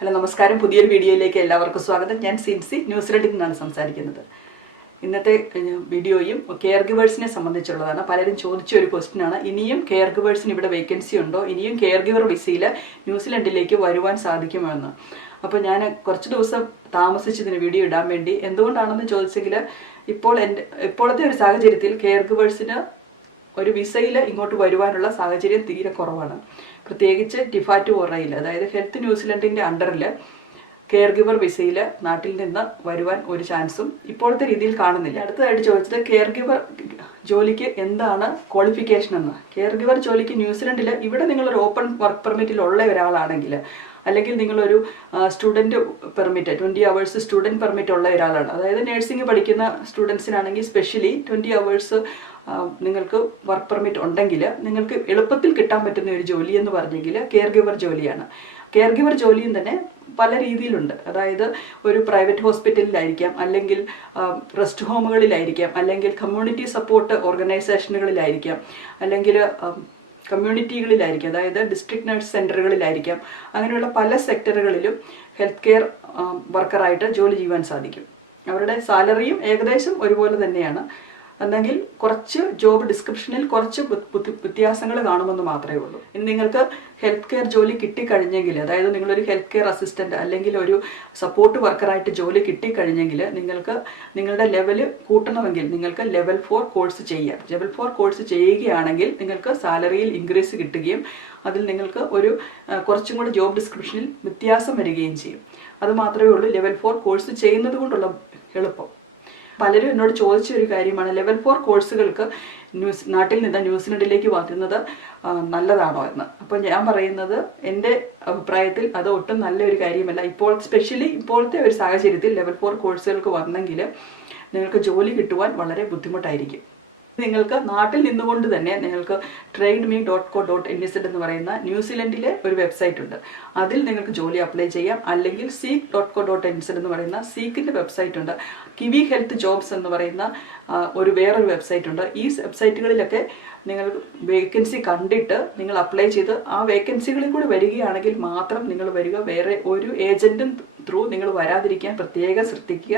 Hello നമസ്കാരം. പുതിയൊരു വീഡിയോയിലേക്ക് എല്ലാവർക്കും സ്വാഗതം. ഞാൻ സിൻസി ന്യൂസിലൻഡിൽ നിന്നാണ് സംസാരിക്കുന്നത്. ഇന്നത്തെ വീഡിയോയും കെയർ ഗിവേഴ്സിനെ സംബന്ധിച്ചുള്ളതാണ്. പലരും ചോദിച്ച ഒരു ക്വസ്റ്റ്യൻ ആണ്. ഇനിയും കെയർ ഗിവേഴ്സിന് ഇവിടെ വേക്കൻസി ഉണ്ടോ? ഇനിയും കെയർ ഗിവർ വിസയിൽ ന്യൂസിലൻഡിലേക്ക് വരുവാൻ സാധിക്കുമോ എന്ന് അപ്പോൾ ഞാൻ കുറച്ച് ദിവസം താമസിച്ചതിന് വീഡിയോ ഇടാൻ വേണ്ടി എന്തുകൊണ്ടാണെന്ന് ചോദിച്ചെങ്കിൽ ഇപ്പോൾ എന്റെ ഇപ്പോഴത്തെ ഒരു സാഹചര്യത്തിൽ കെയർ ഗിവേഴ്സിന് ഒരു വിസയിൽ ഇങ്ങോട്ട് വരുവാനുള്ള സാഹചര്യം തീരെ കുറവാണ്. പ്രത്യേകിച്ച് ടിഫാറ്റ് ഓറയിൽ അതായത് ഹെൽത്ത് ന്യൂസിലൻഡിന്റെ അണ്ടറിൽ കെയർ ഗിവർ വിസയിൽ നാട്ടിൽ നിന്ന് വരുവാൻ ഒരു ചാൻസും ഇപ്പോഴത്തെ രീതിയിൽ കാണുന്നില്ല. അടുത്തതായിട്ട് ചോദിച്ചത് കെയർ ഗിവർ ജോലിക്ക് എന്താണ് ക്വാളിഫിക്കേഷൻ എന്ന്? കെയർ ഗിവർ ജോലിക്ക് ന്യൂസിലൻഡിൽ ഇവിടെ നിങ്ങളൊരു ഓപ്പൺ വർക്ക് പെർമിറ്റിൽ ഉള്ള ഒരാളാണെങ്കിൽ അല്ലെങ്കിൽ നിങ്ങളൊരു student permit twenty hours student permit ഉള്ള ഒരാളാണ്. അതായത് നഴ്സിംഗ് പഠിക്കുന്ന സ്റ്റുഡൻസിനാണെങ്കിൽ സ്പെഷ്യലി ട്വന്റി അവേഴ്സ് നിങ്ങൾക്ക് വർക്ക് പെർമിറ്റ് ഉണ്ടെങ്കിൽ നിങ്ങൾക്ക് എളുപ്പത്തിൽ കിട്ടാൻ പറ്റുന്ന ഒരു ജോലി എന്ന് പറഞ്ഞെങ്കിൽ കെയർ ഗിവർ ജോലിയാണ്. കെയർ ഗിവർ ജോലിയും തന്നെ പല രീതിയിലുണ്ട്. അതായത് ഒരു പ്രൈവറ്റ് ഹോസ്പിറ്റലിലായിരിക്കാം അല്ലെങ്കിൽ റെസ്റ്റ് ഹോമുകളിലായിരിക്കാം അല്ലെങ്കിൽ കമ്മ്യൂണിറ്റി സപ്പോർട്ട് ഓർഗനൈസേഷനുകളിലായിരിക്കാം അല്ലെങ്കിൽ കമ്മ്യൂണിറ്റികളിലായിരിക്കാം അതായത് ഡിസ്ട്രിക്ട് നഴ്സ് സെന്ററുകളിലായിരിക്കാം അങ്ങനെയുള്ള പല സെക്ടറുകളിലും ഹെൽത്ത് കെയർ വർക്കറായിട്ട് ജോലി ചെയ്യുവാൻ സാധിക്കും. അവരുടെ സാലറിയും ഏകദേശം ഒരുപോലെ തന്നെയാണ്. എന്നെങ്കിൽ കുറച്ച് ജോബ് ഡിസ്ക്രിപ്ഷനിൽ കുറച്ച് വ്യ- വ്യ- വ്യത്യാസങ്ങൾ കാണുമെന്ന് മാത്രമേ ഉള്ളൂ. ഇനി നിങ്ങൾക്ക് ഹെൽത്ത് കെയർ ജോലി കിട്ടിക്കഴിഞ്ഞെങ്കിൽ അതായത് നിങ്ങളൊരു ഹെൽത്ത് കെയർ അസിസ്റ്റന്റ് അല്ലെങ്കിൽ ഒരു സപ്പോർട്ട് വർക്കറായിട്ട് ജോലി കിട്ടിക്കഴിഞ്ഞെങ്കിൽ നിങ്ങൾക്ക് നിങ്ങളുടെ ലെവൽ കൂട്ടണമെങ്കിൽ നിങ്ങൾക്ക് ലെവൽ ഫോർ കോഴ്സ് ചെയ്യാം. ലെവൽ ഫോർ കോഴ്സ് ചെയ്യുകയാണെങ്കിൽ നിങ്ങൾക്ക് സാലറിയിൽ ഇൻക്രീസ് കിട്ടുകയും അതിൽ നിങ്ങൾക്ക് ഒരു കുറച്ചും കൂടി ജോബ് ഡിസ്ക്രിപ്ഷനിൽ വ്യത്യാസം വരികയും ചെയ്യും. അത് മാത്രമേ ഉള്ളൂ ലെവൽ ഫോർ കോഴ്സ് ചെയ്യുന്നത് കൊണ്ടുള്ള എളുപ്പം. പലരും എന്നോട് ചോദിച്ച ഒരു കാര്യമാണ് ലെവൽ ഫോർ കോഴ്സുകൾക്ക് ന്യൂസ് നാട്ടിൽ നിന്ന് ന്യൂസിലൻഡിലേക്ക് വരുന്നത് നല്ലതാണോ എന്ന്. അപ്പോൾ ഞാൻ പറയുന്നത് എന്റെ അഭിപ്രായത്തിൽ അത് ഒട്ടും നല്ലൊരു കാര്യമല്ല. ഇപ്പോൾ സ്പെഷ്യലി ഇപ്പോഴത്തെ ഒരു സാഹചര്യത്തിൽ ലെവൽ ഫോർ കോഴ്സുകൾക്ക് വന്നെങ്കിൽ നിങ്ങൾക്ക് ജോലി കിട്ടുവാൻ വളരെ ബുദ്ധിമുട്ടായിരിക്കും. നിങ്ങൾക്ക് നാട്ടിൽ നിന്നുകൊണ്ട് തന്നെ നിങ്ങൾക്ക് train me dot co dot N എന്ന് പറയുന്ന ന്യൂസിലൻഡിലെ ഒരു വെബ്സൈറ്റ് ഉണ്ട്. അതിൽ നിങ്ങൾക്ക് ജോലി അപ്ലൈ ചെയ്യാം. അല്ലെങ്കിൽ Seek dot co dot N എന്ന് പറയുന്ന സീക്കിന്റെ വെബ്സൈറ്റ് ഉണ്ട്. കിവി ഹെൽത്ത് ജോബ്സ് എന്ന് പറയുന്ന ഒരു വേറൊരു വെബ്സൈറ്റ് ഉണ്ട്. ഈ വെബ്സൈറ്റുകളിലൊക്കെ നിങ്ങൾ വേക്കൻസി കണ്ടിട്ട് നിങ്ങൾ അപ്ലൈ ചെയ്ത് ആ വേക്കൻസികളിൽ കൂടി വരികയാണെങ്കിൽ മാത്രം നിങ്ങൾ വരിക. വേറെ ഒരു ഏജന്റും ത്രൂ നിങ്ങൾ വരാതിരിക്കാൻ പ്രത്യേകം ശ്രദ്ധിക്കുക.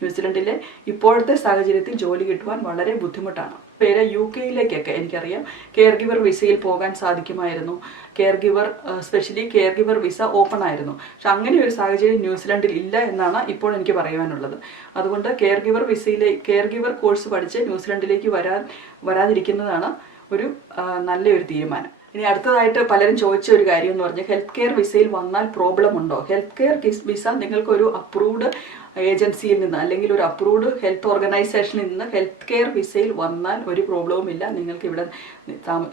ന്യൂസിലൻഡിലെ ഇപ്പോഴത്തെ സാഹചര്യത്തിൽ ജോലി കിട്ടുവാൻ വളരെ ബുദ്ധിമുട്ടാണ്. പേര് യു കെയിലേക്കൊക്കെ എനിക്കറിയാം. കെയർ ഗിവർ വിസയിൽ പോകാൻ സാധിക്കുമായിരുന്നു. Caregiver specially caregiver visa open ആയിരുന്നു. പക്ഷെ അങ്ങനെ ഒരു സാഹചര്യം ന്യൂസിലൻഡിൽ ഇല്ല എന്നാണ് ഇപ്പോൾ എനിക്ക് പറയാനുള്ളത് അതുകൊണ്ട് കെയർ ഗിവർ വിസയിലെ കെയർ ഗിവർ കോഴ്സ് പഠിച്ച് ന്യൂസിലൻഡിലേക്ക് വരാൻ വരാതിരിക്കുന്നതാണ് ഒരു നല്ലൊരു തീരുമാനം. ഇനി അടുത്തതായിട്ട് പലരും ചോദിച്ച ഒരു കാര്യം എന്ന് പറഞ്ഞാൽ ഹെൽത്ത് കെയർ വിസയിൽ വന്നാൽ പ്രോബ്ലം ഉണ്ടോ? ഹെൽത്ത് കെയർ വിസ നിങ്ങൾക്കൊരു അപ്രൂവ്ഡ് ഏജൻസിയിൽ നിന്ന് അല്ലെങ്കിൽ ഒരു അപ്രൂവ്ഡ് ഹെൽത്ത് ഓർഗനൈസേഷനിൽ നിന്ന് ഹെൽത്ത് കെയർ വിസയിൽ വന്നാൽ ഒരു പ്രോബ്ലവും ഇല്ല. നിങ്ങൾക്ക് ഇവിടെ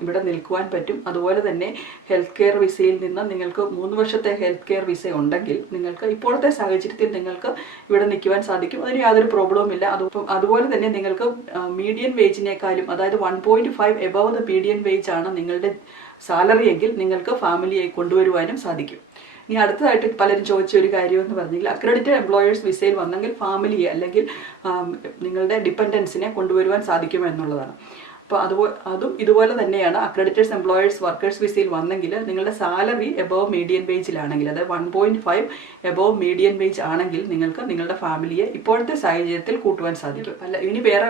ഇവിടെ നിൽക്കുവാൻ പറ്റും. അതുപോലെ തന്നെ ഹെൽത്ത് കെയർ വിസയിൽ നിന്ന് നിങ്ങൾക്ക് മൂന്ന് വർഷത്തെ ഹെൽത്ത് കെയർ വിസ ഉണ്ടെങ്കിൽ നിങ്ങൾക്ക് ഇപ്പോഴത്തെ സാഹചര്യത്തിൽ നിങ്ങൾക്ക് ഇവിടെ നിൽക്കുവാൻ സാധിക്കും. അതിന് യാതൊരു പ്രോബ്ലവും ഇല്ല. അതുപോലെ തന്നെ നിങ്ങൾക്ക് മീഡിയൻ വേജിനേക്കാളും അതായത് one point five above the median wage ആണ് നിങ്ങളുടെ സാലറി എങ്കിൽ നിങ്ങൾക്ക് ഫാമിലിയെ കൊണ്ടുവരുവാനും സാധിക്കും. ഇനി അടുത്തതായിട്ട് പലരും ചോദിച്ച ഒരു കാര്യം എന്ന് പറഞ്ഞെങ്കിൽ അക്രഡിറ്റഡ് എംപ്ലോയേഴ്സ് വിസയിൽ വന്നെങ്കിൽ ഫാമിലിയെ അല്ലെങ്കിൽ നിങ്ങളുടെ ഡിപ്പെൻഡൻസിനെ കൊണ്ടുവരുവാൻ സാധിക്കുമോ എന്നുള്ളതാണ്. അപ്പോൾ അതുപോലെ അതും ഇതുപോലെ തന്നെയാണ് അക്രഡിറ്റഡ് എംപ്ലോയേഴ്സ് വർക്കേഴ്സ് വിസയിൽ വന്നെങ്കിൽ നിങ്ങളുടെ സാലറി എബോവ് മീഡിയൻ വേജിലാണെങ്കിൽ അതായത് one point five above median wage ആണെങ്കിൽ നിങ്ങൾക്ക് നിങ്ങളുടെ ഫാമിലിയെ ഇപ്പോഴത്തെ സാഹചര്യത്തിൽ കൂട്ടുവാൻ സാധിക്കും. അല്ല ഇനി വേറെ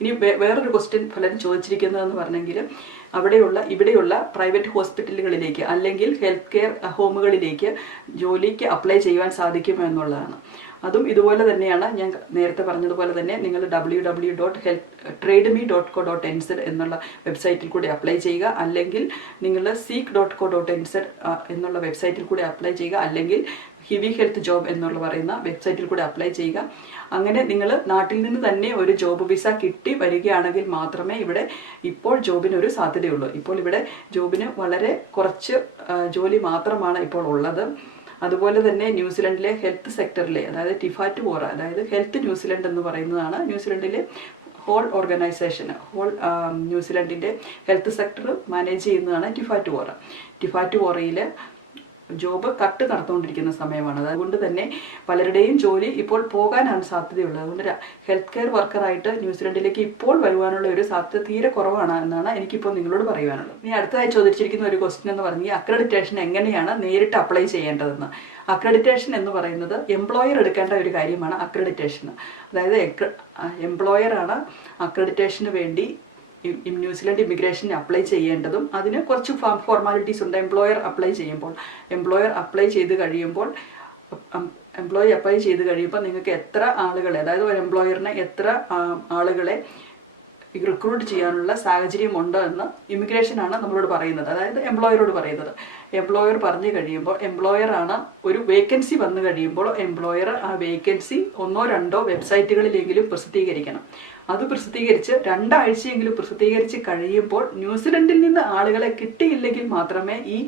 ഇനി വേറൊരു ക്വസ്റ്റ്യൻ പലരും ചോദിച്ചിരിക്കുന്നതെന്ന് പറഞ്ഞെങ്കിൽ അവിടെയുള്ള ഇവിടെയുള്ള പ്രൈവറ്റ് ഹോസ്പിറ്റലുകളിലേക്ക് അല്ലെങ്കിൽ ഹെൽത്ത് കെയർ ഹോമുകളിലേക്ക് ജോലിക്ക് അപ്ലൈ ചെയ്യുവാൻ സാധിക്കുമോ എന്നുള്ളതാണ്. അതും ഇതുപോലെ തന്നെയാണ് ഞാൻ നേരത്തെ പറഞ്ഞതുപോലെ തന്നെ നിങ്ങൾ W W dot help trade me dot co dot NZ എന്നുള്ള വെബ്സൈറ്റിൽ കൂടി അപ്ലൈ ചെയ്യുക. അല്ലെങ്കിൽ നിങ്ങൾ seek dot co dot NZ എന്നുള്ള വെബ്സൈറ്റിൽ കൂടി അപ്ലൈ ചെയ്യുക. അല്ലെങ്കിൽ ഹിവി ഹെൽത്ത് ജോബ് എന്നുള്ള പറയുന്ന വെബ്സൈറ്റിൽ കൂടി അപ്ലൈ ചെയ്യുക. അങ്ങനെ നിങ്ങൾ നാട്ടിൽ നിന്ന് തന്നെ ഒരു ജോബ് വിസ കിട്ടി വരികയാണെങ്കിൽ മാത്രമേ ഇവിടെ ഇപ്പോൾ ജോബിന് ഒരു സാധ്യതയുള്ളൂ. ഇപ്പോൾ ഇവിടെ ജോബിന് വളരെ കുറച്ച് ജോലി മാത്രമാണ് ഇപ്പോൾ ഉള്ളത്. അതുപോലെ തന്നെ ന്യൂസിലൻഡിലെ ഹെൽത്ത് സെക്ടറിലെ അതായത് ടിഫാറ്റ് വോറ അതായത് ഹെൽത്ത് ന്യൂസിലൻഡ് എന്ന് പറയുന്നതാണ് ന്യൂസിലൻഡിലെ whole organisation whole ന്യൂസിലൻഡിന്റെ health sector manage ചെയ്യുന്നതാണ് ടിഫാറ്റ് വോറ ടിഫാറ്റ് വോറയിൽ ജോബ് കട്ട് നടന്നുകൊണ്ടിരിക്കുന്ന സമയമാണ്. അതുകൊണ്ട് തന്നെ പലരുടെയും ജോലി ഇപ്പോൾ പോകാനാണ് സാധ്യതയുള്ളത്. അതുകൊണ്ട് ഹെൽത്ത് കെയർ വർക്കറായിട്ട് ന്യൂസിലൻഡിലേക്ക് ഇപ്പോൾ വരുവാനുള്ള ഒരു സാധ്യത തീരെ കുറവാണ് എന്നാണ് എനിക്കിപ്പോൾ നിങ്ങളോട് പറയുവാനുള്ളത്. ഇനി അടുത്തതായി ചോദിച്ചിരിക്കുന്ന ഒരു ക്വസ്റ്റ്യൻ എന്ന് പറഞ്ഞാൽ അക്രഡിറ്റേഷൻ എങ്ങനെയാണ് നേരിട്ട് അപ്ലൈ ചെയ്യേണ്ടതെന്ന്. അക്രഡിറ്റേഷൻ എന്ന് പറയുന്നത് എംപ്ലോയർ എടുക്കേണ്ട ഒരു കാര്യമാണ് അക്രഡിറ്റേഷൻ അതായത് എംപ്ലോയറാണ് അക്രഡിറ്റേഷന് വേണ്ടി ന്യൂസിലൻഡ് ഇമിഗ്രേഷന് അപ്ലൈ ചെയ്യേണ്ടതും അതിന് കുറച്ച് ഫോർമാലിറ്റീസ് ഉണ്ട്. എംപ്ലോയർ അപ്ലൈ ചെയ്യുമ്പോൾ എംപ്ലോയർ അപ്ലൈ ചെയ്ത് കഴിയുമ്പോൾ എംപ്ലോയി അപ്ലൈ ചെയ്ത് കഴിയുമ്പോൾ നിങ്ങൾക്ക് എത്ര ആളുകളെ അതായത് ഒരു എംപ്ലോയറിനെ എത്ര ആളുകളെ റിക്രൂട്ട് ചെയ്യാനുള്ള സാഹചര്യം ഉണ്ടോ എന്ന് ഇമിഗ്രേഷനാണ് നമ്മളോട് പറയുന്നത്. അതായത് എംപ്ലോയറോട് പറയുന്നത്. എംപ്ലോയർ പറഞ്ഞു കഴിയുമ്പോൾ എംപ്ലോയർ ആണ് ഒരു വേക്കൻസി വന്നു കഴിയുമ്പോൾ എംപ്ലോയർ ആ വേക്കൻസി ഒന്നോ രണ്ടോ വെബ്സൈറ്റുകളിലെങ്കിലും പ്രസിദ്ധീകരിക്കണം. അത് പ്രസിദ്ധീകരിച്ച് രണ്ടാഴ്ചയെങ്കിലും പ്രസിദ്ധീകരിച്ച് കഴിയുമ്പോൾ ന്യൂസിലൻഡിൽ നിന്ന് ആളുകളെ കിട്ടിയില്ലെങ്കിൽ മാത്രമേ ഈ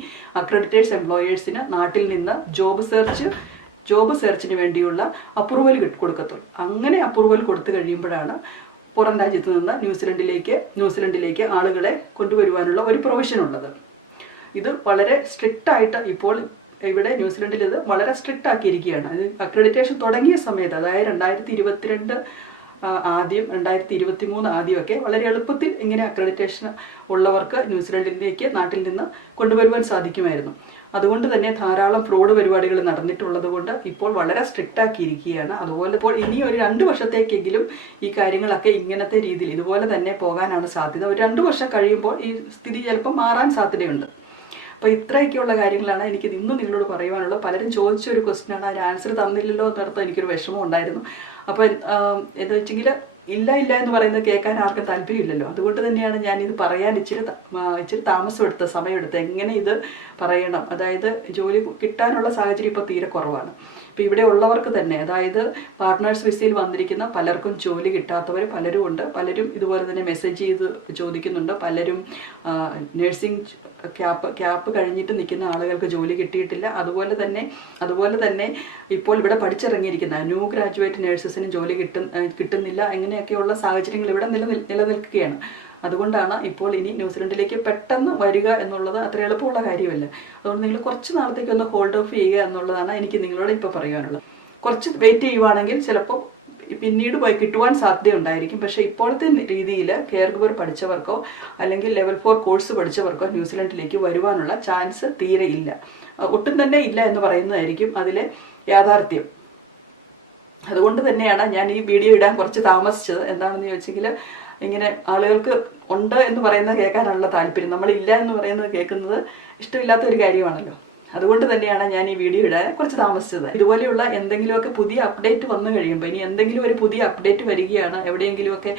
അക്രഡിറ്റേഴ്സ് എംപ്ലോയേഴ്സിന് നാട്ടിൽ നിന്ന് ജോബ് സെർച്ച് ജോബ് സെർച്ചിന് വേണ്ടിയുള്ള അപ്രൂവൽ കൊടുക്കത്തുള്ളൂ. അങ്ങനെ അപ്രൂവൽ കൊടുത്തു കഴിയുമ്പോഴാണ് പുറം രാജ്യത്ത് നിന്ന് ന്യൂസിലൻഡിലേക്ക് ന്യൂസിലൻഡിലേക്ക് ആളുകളെ കൊണ്ടുവരുവാനുള്ള ഒരു പ്രൊവിഷൻ ഉള്ളത്. ഇത് വളരെ സ്ട്രിക്റ്റ് ആയിട്ട് ഇപ്പോൾ ഇവിടെ ന്യൂസിലൻഡിൽ ഇത് വളരെ സ്ട്രിക്റ്റ് ആക്കിയിരിക്കുകയാണ്. അത് അക്രഡിറ്റേഷൻ തുടങ്ങിയ സമയത്ത് അതായത് രണ്ടായിരത്തി ഇരുപത്തിരണ്ട് ആദ്യം രണ്ടായിരത്തി ഇരുപത്തി മൂന്ന് ആദ്യമൊക്കെ വളരെ എളുപ്പത്തിൽ ഇങ്ങനെ അക്രഡിറ്റേഷൻ ഉള്ളവർക്ക് ന്യൂസിലൻഡിലേക്ക് നാട്ടിൽ നിന്ന് കൊണ്ടുവരുവാൻ സാധിക്കുമായിരുന്നു. അതുകൊണ്ട് തന്നെ ധാരാളം ഫ്രോഡ് പരിപാടികൾ നടന്നിട്ടുള്ളത് കൊണ്ട് ഇപ്പോൾ വളരെ സ്ട്രിക്റ്റ് ആക്കിയിരിക്കുകയാണ്. അതുപോലെ ഇപ്പോൾ ഇനി ഒരു രണ്ട് വർഷത്തേക്കെങ്കിലും ഈ കാര്യങ്ങളൊക്കെ ഇങ്ങനത്തെ രീതിയിൽ ഇതുപോലെ തന്നെ പോകാനാണ് സാധ്യത. ഒരു രണ്ട് വർഷം കഴിയുമ്പോൾ ഈ സ്ഥിതി ചിലപ്പോൾ മാറാൻ സാധ്യതയുണ്ട്. അപ്പോൾ ഇത്രയൊക്കെയുള്ള കാര്യങ്ങളാണ് എനിക്ക് ഇന്നും നിങ്ങളോട് പറയുവാനുള്ളത്. പലരും ചോദിച്ച ഒരു ക്വസ്റ്റ്യൻ ആണ് അതിന് ആൻസർ തന്നില്ലല്ലോ എന്നർത്ഥം എനിക്കൊരു വിഷമം ഉണ്ടായിരുന്നു. അപ്പോൾ എന്താ വെച്ചെങ്കിൽ ഇല്ല ഇല്ല എന്ന് പറയുന്നത് കേൾക്കാൻ ആർക്കും താല്പര്യമില്ലല്ലോ. അതുകൊണ്ട് തന്നെയാണ് ഞാൻ ഇത് പറയാൻ ഇച്ചിരി ഇച്ചിരി താമസം എടുത്ത് സമയമെടുത്ത് എങ്ങനെ ഇത് പറയണം. അതായത് ജോലി കിട്ടാനുള്ള സാഹചര്യം ഇപ്പോൾ തീരെ കുറവാണ്. ഇപ്പോൾ ഇവിടെ ഉള്ളവർക്ക് തന്നെ അതായത് പാർട്ട്നേഴ്സ് വിസയിൽ വന്നിരിക്കുന്ന പലർക്കും ജോലി കിട്ടാത്തവർ പലരും ഉണ്ട്. പലരും ഇതുപോലെ തന്നെ മെസ്സേജ് ചെയ്ത് ചോദിക്കുന്നുണ്ട്. പലരും നഴ്സിംഗ് ക്യാപ്പ് ക്യാപ്പ് കഴിഞ്ഞിട്ട് നിൽക്കുന്ന ആളുകൾക്ക് ജോലി കിട്ടിയിട്ടില്ല. അതുപോലെ തന്നെ അതുപോലെ തന്നെ ഇപ്പോൾ ഇവിടെ പഠിച്ചിറങ്ങിയിരിക്കുന്ന ന്യൂ ഗ്രാജുവേറ്റ് നഴ്സസിന് ജോലി കിട്ടും കിട്ടുന്നില്ല. എങ്ങനെയൊക്കെയുള്ള സാഹചര്യങ്ങൾ ഇവിടെ നിലനിൽ നിലനിൽക്കുകയാണ്. അതുകൊണ്ടാണ് ഇപ്പോൾ ഇനി ന്യൂസിലൻഡിലേക്ക് പെട്ടെന്ന് വരിക എന്നുള്ളത് അത്ര എളുപ്പമുള്ള കാര്യമല്ല. അതുകൊണ്ട് നിങ്ങൾ കുറച്ച് നാളത്തേക്ക് ഒന്ന് ഹോൾഡ് ഓഫ് ചെയ്യുക എന്നുള്ളതാണ് എനിക്ക് നിങ്ങളോട് ഇപ്പോൾ പറയാനുള്ളത് കുറച്ച് വെയിറ്റ് ചെയ്യുവാണെങ്കിൽ ചിലപ്പോൾ പിന്നീട് പോയി കിട്ടുവാൻ സാധ്യതയുണ്ടായിരിക്കും. പക്ഷേ ഇപ്പോഴത്തെ രീതിയിൽ കെയർ ഗിവർ പഠിച്ചവർക്കോ അല്ലെങ്കിൽ ലെവൽ ഫോർ കോഴ്സ് പഠിച്ചവർക്കോ ന്യൂസിലൻഡിലേക്ക് വരുവാനുള്ള ചാൻസ് തീരെ ഇല്ല. ഒട്ടും തന്നെ ഇല്ല എന്ന് പറയുന്നതായിരിക്കും അതിലെ യാഥാർത്ഥ്യം. അതുകൊണ്ട് തന്നെയാണ് ഞാൻ ഈ വീഡിയോ ഇടാൻ കുറച്ച് താമസിച്ചത്. എന്താണെന്ന് ചോദിച്ചെങ്കിൽ ഇങ്ങനെ ആളുകൾക്ക് ഉണ്ട് എന്ന് പറയുന്നത് കേൾക്കാനുള്ള താല്പര്യം. നമ്മളില്ല എന്ന് പറയുന്നത് കേൾക്കുന്നത് ഇഷ്ടമില്ലാത്ത ഒരു കാര്യമാണല്ലോ. അതുകൊണ്ട് തന്നെയാണ് ഞാൻ ഈ വീഡിയോ ഇടാൻ കുറച്ച് താമസിച്ചത്. ഇതുപോലെയുള്ള എന്തെങ്കിലുമൊക്കെ പുതിയ അപ്ഡേറ്റ് വന്നു കഴിയുമ്പോൾ ഇനി എന്തെങ്കിലും ഒരു പുതിയ അപ്ഡേറ്റ് വരികയാണ് എവിടെയെങ്കിലുമൊക്കെ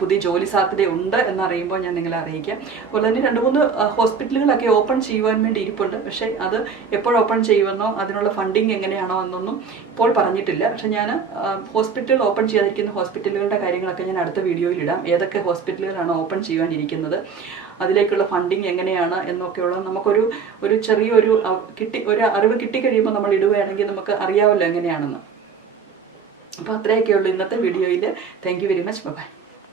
പുതിയ ജോലി സാധ്യത ഉണ്ട് എന്നറിയുമ്പോൾ ഞാൻ നിങ്ങളെ അറിയിക്കാം. അതുപോലെ തന്നെ രണ്ട് മൂന്ന് ഹോസ്പിറ്റലുകളൊക്കെ ഓപ്പൺ ചെയ്യുവാൻ വേണ്ടി ഇരിപ്പുണ്ട്. പക്ഷേ അത് എപ്പോൾ ഓപ്പൺ ചെയ്യുമെന്നോ അതിനുള്ള ഫണ്ടിങ് എങ്ങനെയാണോ എന്നൊന്നും ഇപ്പോൾ പറഞ്ഞിട്ടില്ല. പക്ഷേ ഞാൻ ഹോസ്പിറ്റൽ ഓപ്പൺ ചെയ്യാതിരിക്കുന്ന ഹോസ്പിറ്റലുകളുടെ കാര്യങ്ങളൊക്കെ ഞാൻ അടുത്ത വീഡിയോയിൽ ഇടാം. ഏതൊക്കെ ഹോസ്പിറ്റലുകളാണ് ഓപ്പൺ ചെയ്യുവാനിരിക്കുന്നത് അതിലേക്കുള്ള ഫണ്ടിങ് എങ്ങനെയാണ് എന്നൊക്കെയുള്ള നമുക്കൊരു ഒരു ചെറിയൊരു കിട്ടി ഒരു അറിവ് കിട്ടിക്കഴിയുമ്പോൾ നമ്മൾ ഇടുകയാണെങ്കിൽ നമുക്ക് അറിയാമല്ലോ എങ്ങനെയാണെന്ന്. അപ്പോൾ അത്രയൊക്കെയുള്ളൂ ഇന്നത്തെ വീഡിയോയിൽ താങ്ക് വെരി മച്ച് ബൈ